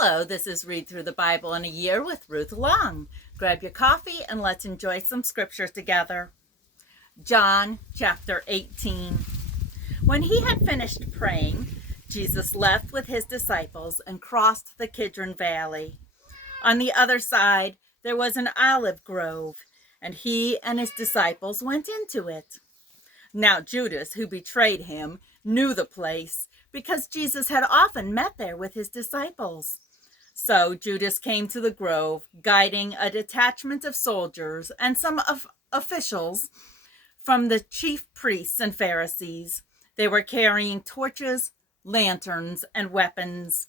Hello, this is Read Through the Bible in a Year with Ruth Long. Grab your coffee and let's enjoy some scripture together. John chapter 18. When he had finished praying, Jesus left with his disciples and crossed the Kidron Valley. On the other side, there was an olive grove, and he and his disciples went into it. Now Judas, who betrayed him, knew the place, because Jesus had often met there with his disciples. So Judas came to the grove, guiding a detachment of soldiers and some officials from the chief priests and Pharisees. They were carrying torches, lanterns, and weapons.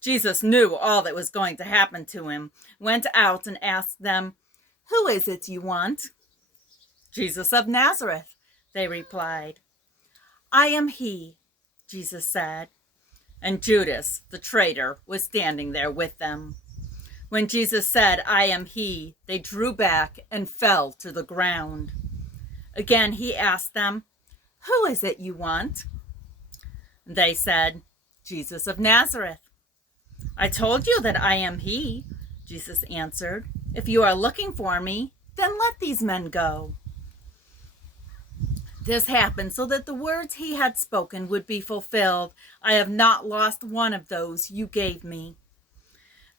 Jesus knew all that was going to happen to him, went out and asked them, "Who is it you want?" "Jesus of Nazareth," they replied. "I am he," Jesus said. And Judas, the traitor, was standing there with them. When Jesus said, "I am he," they drew back and fell to the ground. Again he asked them, "Who is it you want?" They said, "Jesus of Nazareth." "I told you that I am he," Jesus answered. "If you are looking for me, then let these men go." This happened so that the words he had spoken would be fulfilled. "I have not lost one of those you gave me."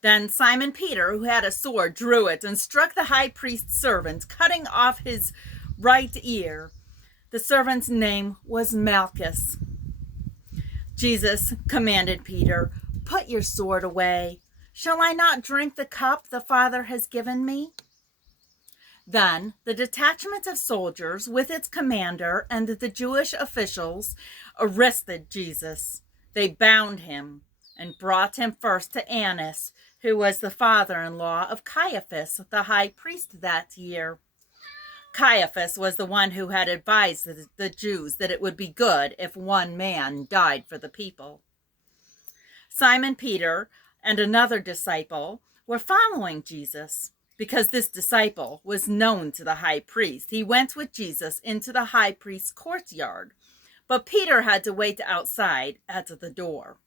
Then Simon Peter, who had a sword, drew it and struck the high priest's servant, cutting off his right ear. The servant's name was Malchus. Jesus commanded Peter, "Put your sword away. Shall I not drink the cup the Father has given me?" Then the detachment of soldiers with its commander and the Jewish officials arrested Jesus. They bound him and brought him first to Annas, who was the father-in-law of Caiaphas, the high priest that year. Caiaphas was the one who had advised the Jews that it would be good if one man died for the people. Simon Peter and another disciple were following Jesus. Because this disciple was known to the high priest, he went with Jesus into the high priest's courtyard, but Peter had to wait outside at the door.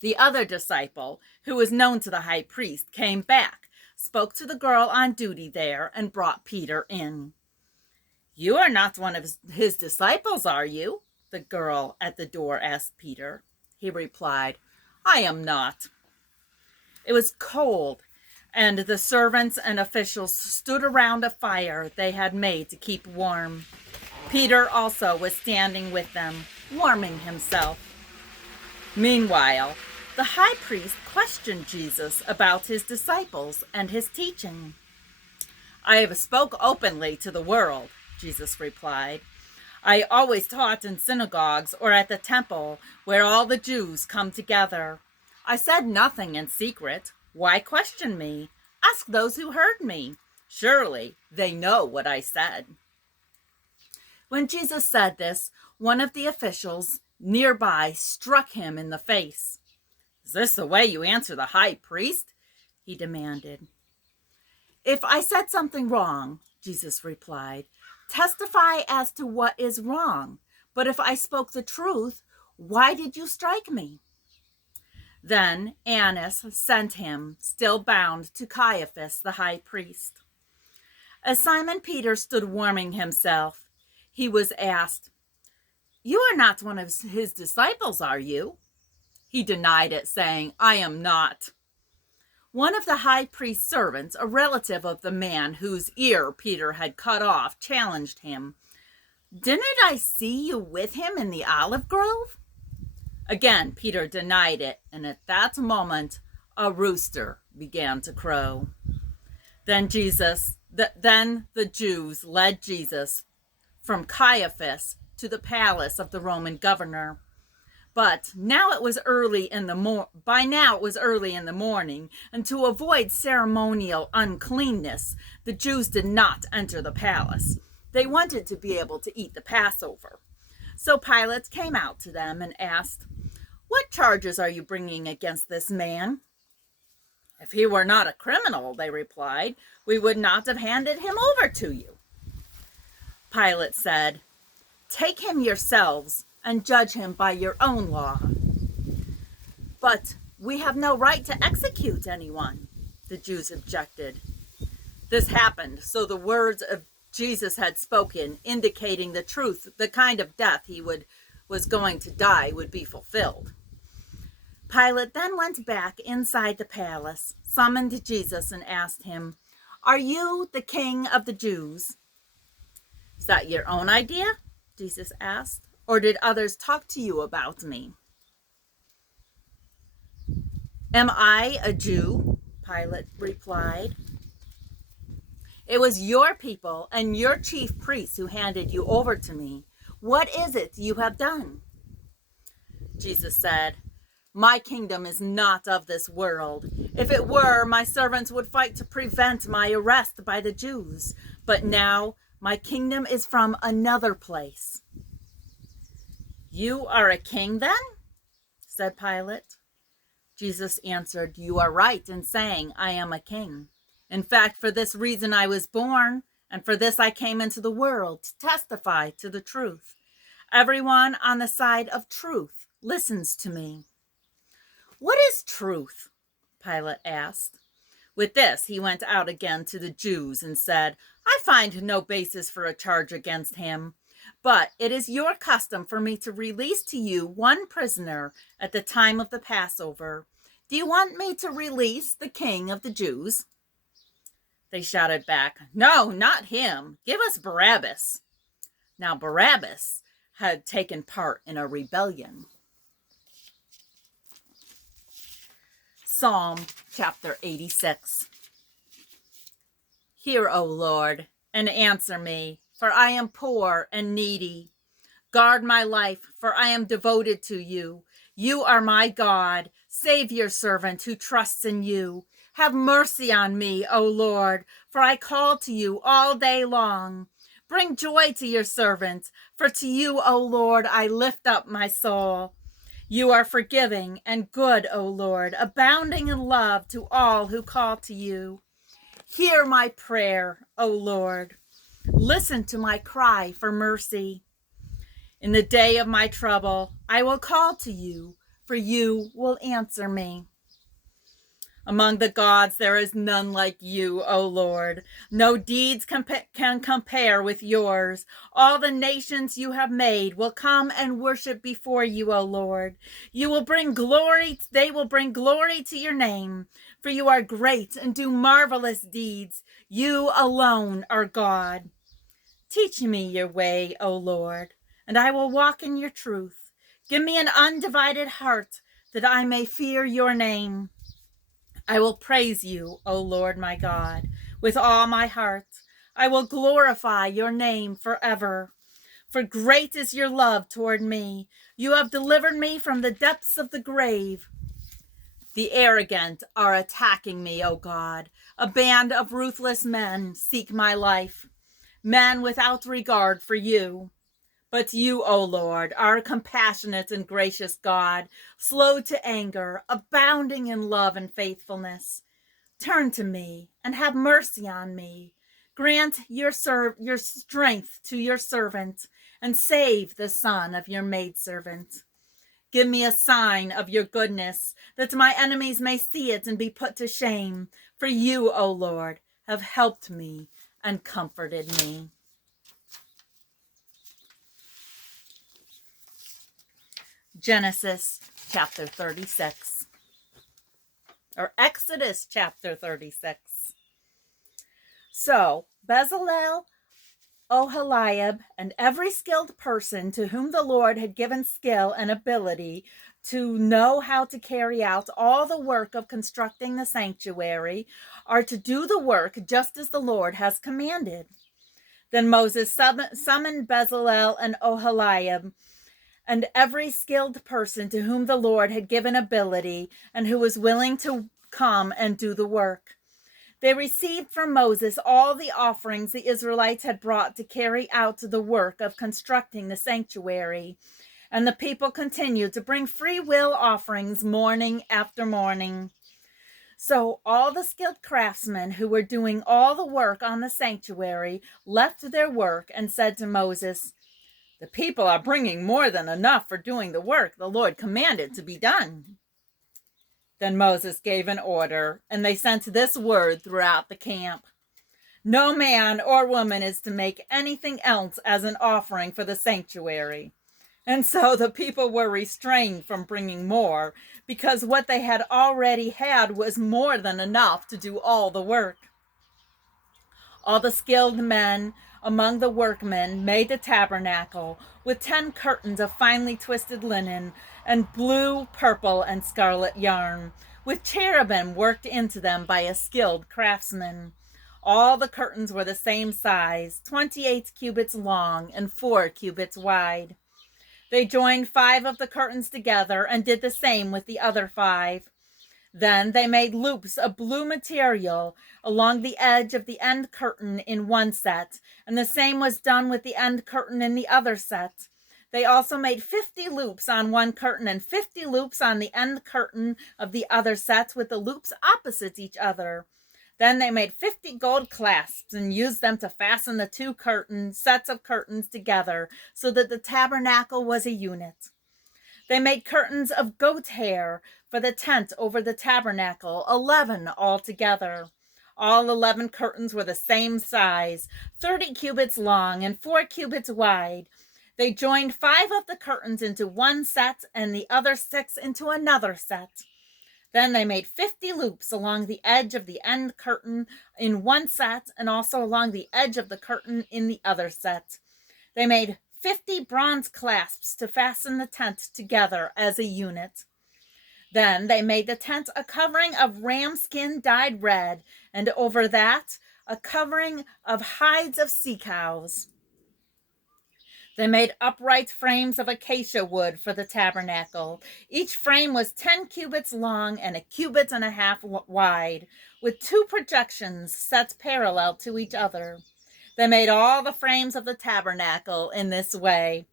The other disciple, who was known to the high priest, came back, spoke to the girl on duty there, and brought Peter in. "You are not one of his disciples, are you?" the girl at the door asked Peter. He replied, "I am not." It was cold, and the servants and officials stood around a fire they had made to keep warm. Peter also was standing with them, warming himself. Meanwhile, the high priest questioned Jesus about his disciples and his teaching. "I have spoke openly to the world," Jesus replied. "I always taught in synagogues or at the temple where all the Jews come together. I said nothing in secret. Why question me? Ask those who heard me. Surely they know what I said." When Jesus said this, one of the officials nearby struck him in the face. "Is this the way you answer the high priest?" he demanded. "If I said something wrong," Jesus replied, "testify as to what is wrong. But if I spoke the truth, why did you strike me?" Then Annas sent him, still bound, to Caiaphas, the high priest. As Simon Peter stood warming himself, he was asked, "You are not one of his disciples, are you?" He denied it, saying, "I am not." One of the high priest's servants, a relative of the man whose ear Peter had cut off, challenged him, "Didn't I see you with him in the olive grove?" Again, Peter denied it, and at that moment, a rooster began to crow. Then the Jews led Jesus from Caiaphas to the palace of the Roman governor. But by now it was early in the morning, and to avoid ceremonial uncleanness, the Jews did not enter the palace. They wanted to be able to eat the Passover. So Pilate came out to them and asked, "What charges are you bringing against this man?" "If he were not a criminal," they replied, "we would not have handed him over to you." Pilate said, "Take him yourselves and judge him by your own law." But We have no right to execute anyone, the Jews objected. This happened so the words of Jesus had spoken, indicating the truth, the kind of death he was going to die, would be fulfilled. Pilate then went back inside the palace, summoned Jesus, and asked him, "Are you the king of the Jews?" "Is that your own idea?" Jesus asked. "Or did others talk to you about me?" "Am I a Jew?" Pilate replied. "It was your people and your chief priests who handed you over to me. What is it you have done?" Jesus said, "My kingdom is not of this world. If it were, my servants would fight to prevent my arrest by the Jews. But now my kingdom is from another place." "You are a king then?" said Pilate. Jesus answered, "You are right in saying I am a king. In fact, for this reason I was born, and for this I came into the world, to testify to the truth. Everyone on the side of truth listens to me." "What is truth?" Pilate asked. With this, he went out again to the Jews and said, "I find no basis for a charge against him. But it is your custom for me to release to you one prisoner at the time of the Passover. Do you want me to release the king of the Jews?" They shouted back, "No, not him. Give us Barabbas." Now Barabbas had taken part in a rebellion. Psalm chapter 86. Hear, O Lord, and answer me, for I am poor and needy. Guard my life, for I am devoted to you. You are my God. Save your servant who trusts in you. Have mercy on me, O Lord, for I call to you all day long. Bring joy to your servant, for to you, O Lord, I lift up my soul. You are forgiving and good, O Lord, abounding in love to all who call to you. Hear my prayer, O Lord. Listen to my cry for mercy. In the day of my trouble, I will call to you, for you will answer me. Among the gods, there is none like you, O Lord. No deeds can compare with yours. All the nations you have made will come and worship before you, O Lord. They will bring glory to your name, for you are great and do marvelous deeds. You alone are God. Teach me your way, O Lord, and I will walk in your truth. Give me an undivided heart, that I may fear your name. I will praise you, O Lord my God, with all my heart. I will glorify your name forever. For great is your love toward me. You have delivered me from the depths of the grave. The arrogant are attacking me, O God. A band of ruthless men seek my life, men without regard for you. But you, O Lord, are a compassionate and gracious God, slow to anger, abounding in love and faithfulness. Turn to me and have mercy on me. Grant your strength to your servant, and save the son of your maidservant. Give me a sign of your goodness, that my enemies may see it and be put to shame. For you, O Lord, have helped me and comforted me. Genesis chapter 36, or Exodus chapter 36. So Bezalel, Oholiab, and every skilled person to whom the Lord had given skill and ability to know how to carry out all the work of constructing the sanctuary are to do the work just as the Lord has commanded. Then Moses summoned Bezalel and Oholiab, and every skilled person to whom the Lord had given ability and who was willing to come and do the work. They received from Moses all the offerings the Israelites had brought to carry out the work of constructing the sanctuary. And the people continued to bring free will offerings morning after morning. So all the skilled craftsmen who were doing all the work on the sanctuary left their work and said to Moses, "The people are bringing more than enough for doing the work the Lord commanded to be done." Then Moses gave an order, and they sent this word throughout the camp: no man or woman is to make anything else as an offering for the sanctuary. And so the people were restrained from bringing more, because what they had already had was more than enough to do all the work. All the skilled men among the workmen made the tabernacle with 10 curtains of finely twisted linen and blue, purple, and scarlet yarn, with cherubim worked into them by a skilled craftsman. All the curtains were the same size, 28 cubits long and 4 cubits wide. They joined 5 of the curtains together and did the same with the other 5. Then they made loops of blue material along the edge of the end curtain in one set, and the same was done with the end curtain in the other set. They also made 50 loops on one curtain and 50 loops on the end curtain of the other set, with the loops opposite each other. Then they made 50 gold clasps and used them to fasten the 2 sets of curtains together, so that the tabernacle was a unit. They made curtains of goat hair for the tent over the tabernacle, 11 altogether. All 11 curtains were the same size, 30 cubits long and 4 cubits wide. They joined 5 of the curtains into one set and the other 6 into another set. Then they made 50 loops along the edge of the end curtain in one set, and also along the edge of the curtain in the other set. They made 50 bronze clasps to fasten the tent together as a unit. Then they made the tent a covering of ram skin dyed red, and over that a covering of hides of sea cows. They made upright frames of acacia wood for the tabernacle. Each frame was 10 cubits long and 1.5 cubits wide, with 2 projections set parallel to each other. They made all the frames of the tabernacle in this way.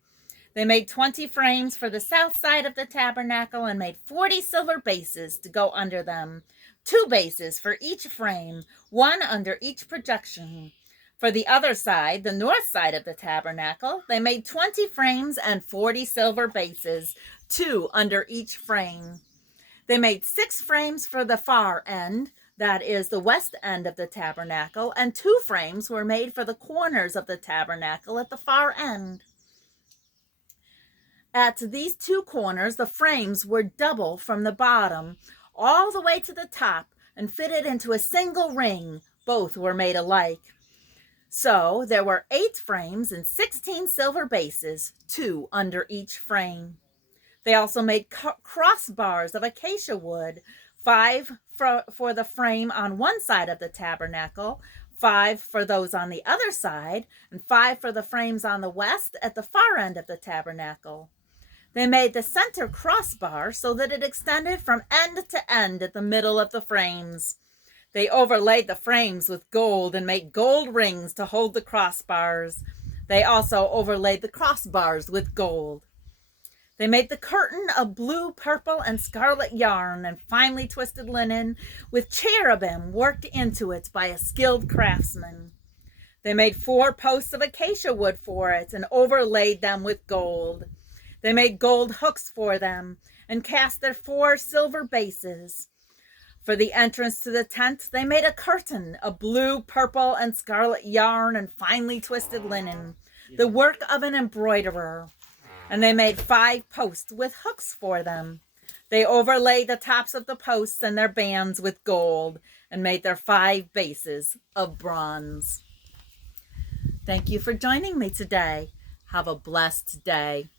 They made 20 frames for the south side of the tabernacle and made 40 silver bases to go under them, 2 bases for each frame, 1 under each projection. For the other side, the north side of the tabernacle, they made 20 frames and 40 silver bases, 2 under each frame. They made 6 frames for the far end, that is the west end of the tabernacle, and 2 frames were made for the corners of the tabernacle at the far end. At these 2 corners, the frames were double from the bottom all the way to the top and fitted into a single ring. Both were made alike. So there were 8 frames and 16 silver bases, 2 under each frame. They also made crossbars of acacia wood, 5 for the frame on one side of the tabernacle, 5 for those on the other side, and 5 for the frames on the west at the far end of the tabernacle. They made the center crossbar so that it extended from end to end at the middle of the frames. They overlaid the frames with gold and made gold rings to hold the crossbars. They also overlaid the crossbars with gold. They made the curtain of blue, purple, and scarlet yarn and finely twisted linen, with cherubim worked into it by a skilled craftsman. They made 4 posts of acacia wood for it and overlaid them with gold. They made gold hooks for them and cast their 4 silver bases. For the entrance to the tent, they made a curtain of blue, purple, and scarlet yarn and finely twisted linen, the work of an embroiderer. And they made 5 posts with hooks for them. They overlaid the tops of the posts and their bands with gold and made their 5 bases of bronze. Thank you for joining me today. Have a blessed day.